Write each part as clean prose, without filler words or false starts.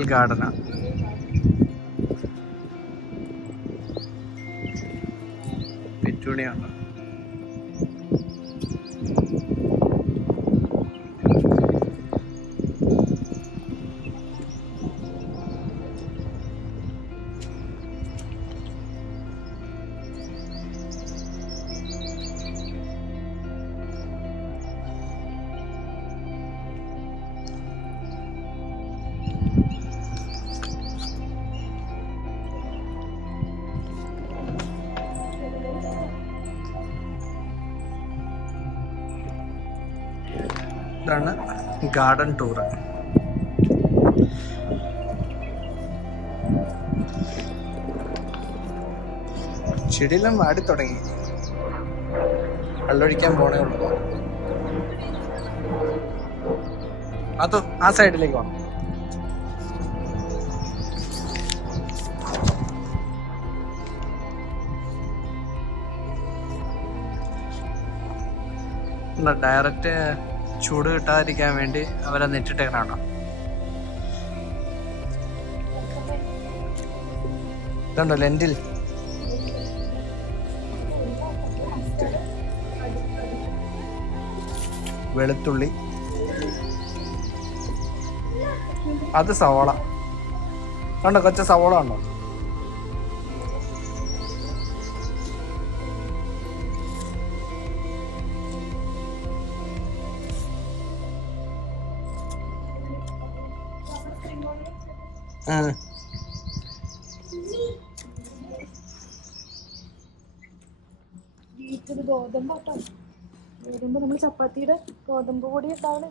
Botanical ഗാർഡനാണ്. പെറ്റൂണിയാണ്. ഇതാണ് garden tour. ചെടിയെല്ലാം വാടി തുടങ്ങി, വെള്ളമൊഴിക്കാൻ പോണേ ഉള്ളൂ. അതോ ആ സൈഡിലേക്ക് പോകണം. ഡയറക്റ്റ് ചൂട് കിട്ടാതിരിക്കാൻ വേണ്ടി അവരെ നെറ്റിട്ടേക്കണോ. ഇതുണ്ടോ ലെൻറ്റിൽ, വെളുത്തുള്ളി, അത് സവോള. കണ്ടോ കൊച്ച സവോള ഉണ്ടോ? ഗോതമ്പ് നമ്മൾ ചപ്പാത്തിയുടെ ഗോതമ്പ് പൊടി ഇട്ടാണ്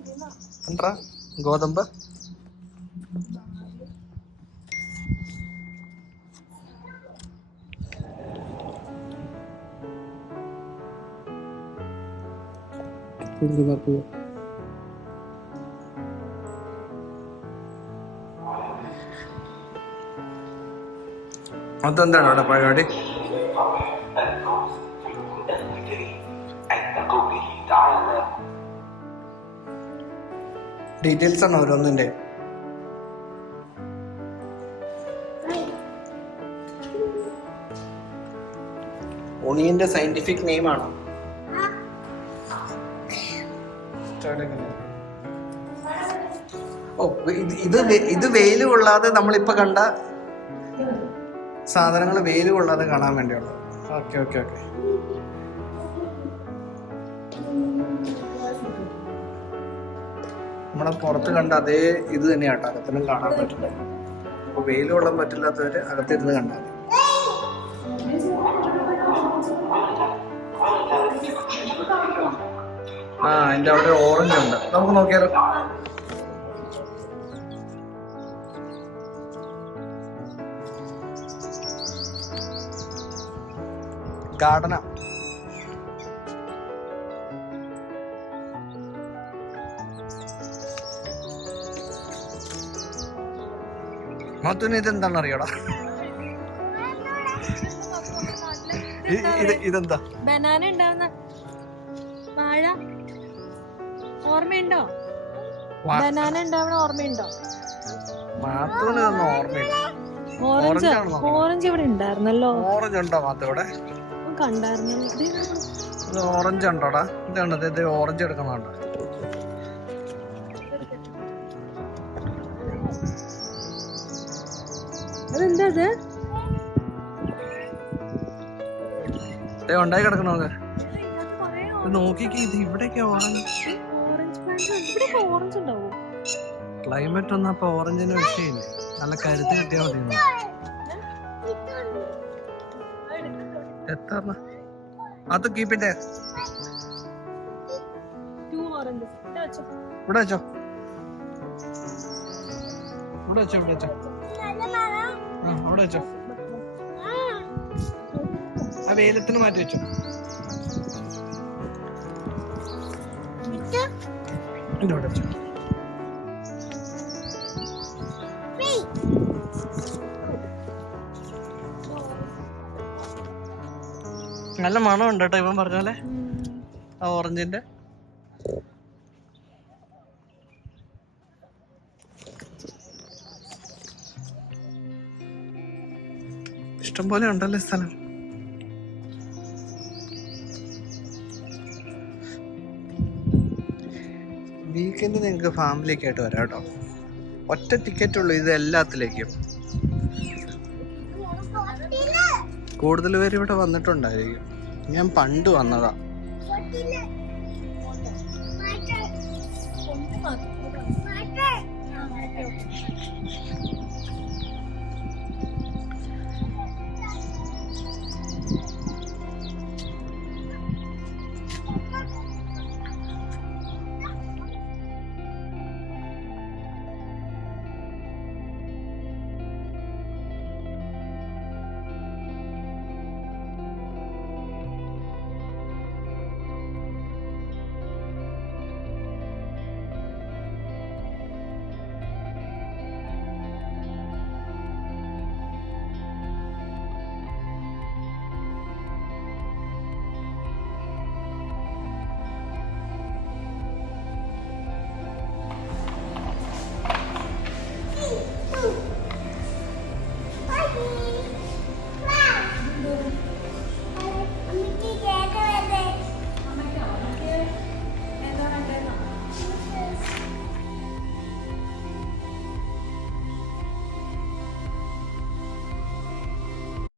ഗോതമ്പ്. അതെന്താണ് അവിടെ പരിപാടി? ഡീറ്റെയിൽസ് ആണ് ഓരോന്നിന്റെ. ഒണിയന്റെ സയന്റിഫിക് നെയിം ആണോ? ഓ ഇത് വെയിൽ കൊള്ളാതെ നമ്മളിപ്പോ കണ്ട സാധനങ്ങൾ വെയിൽ കൊള്ളാതെ കാണാൻ വേണ്ടിയുള്ളത്. Okay okay okay. നമ്മളെ പുറത്ത് കണ്ട അതേ ഇത് തന്നെയാട്ടോ അകത്തിനും കാണാൻ പറ്റില്ല. അപ്പൊ വെയിൽ കൊള്ളാൻ പറ്റില്ലാത്തവര് അകത്തിരുന്ന് കണ്ടാൽ മതി. അതിന്റെ അവിടെ ഓറഞ്ച് ഉണ്ട്, നമുക്ക് നോക്കിയാലോ. ഗാർഡനാ. മധുന് ഇതെന്താണെന്ന് അറിയടാ? ഇതെന്താ? ബനാന ഉണ്ടാവുന്ന വാഴ ഓർമ്മയുണ്ടോ? ബനാന ഉണ്ടാവുന്ന ഓർമ്മയുണ്ടോ? മാത്തൂന് ഇതൊന്നും ഓർമ്മയില്ല. ഓറഞ്ച് ഇവിടെ ഉണ്ടായിരുന്നല്ലോ. ഓറഞ്ച് ഉണ്ടോ മാത്ത ഇവിടെ? കണ്ടായിരുന്നു. ഓറഞ്ച് ഉണ്ടോടാ? ഇതാണത്. ഇത് ഓറഞ്ച് എടുക്കണുണ്ടോ? അതെന്താ ഉണ്ടായി കിടക്കണോ? നോക്കിക്ക്, ഇത് ഇവിടെയൊക്കെ ഓറഞ്ച്. ക്ലൈമറ്റ് ഒന്നും അപ്പൊ ഓറഞ്ചിന് വിഷയമില്ലേ? നല്ല കരുത്ത് കിട്ടിയാൽ മതി. എത്ര അത് കീപ്പിന്റെ ഇവിടെ വെച്ചോ, ഇവിടെ വെച്ചോ, ഇവിടെ വെച്ചോ. അവിടെ വെച്ചോ. ആ വെയിലത്തിന് മാറ്റി വെച്ചോ. ഇവിടെ വെച്ചോ. നല്ല മണം ഉണ്ട് കേട്ടോ ഇവൻ പറഞ്ഞ പോലെ ആ ഓറഞ്ചിന്റെ. ഇഷ്ടംപോലെ ഉണ്ടല്ലോ സ്ഥലം. വീക്കെൻഡ് നിങ്ങൾക്ക് ഫാമിലിയൊക്കെ ആയിട്ട് വരാം കേട്ടോ. ഒറ്റ ടിക്കറ്റ് ഉള്ളൂ ഇത് എല്ലാത്തിലേക്കും. കൂടുതൽ പേര് ഇവിടെ വന്നിട്ടുണ്ടായിരിക്കും. ഞാൻ പണ്ട് വന്നതാ.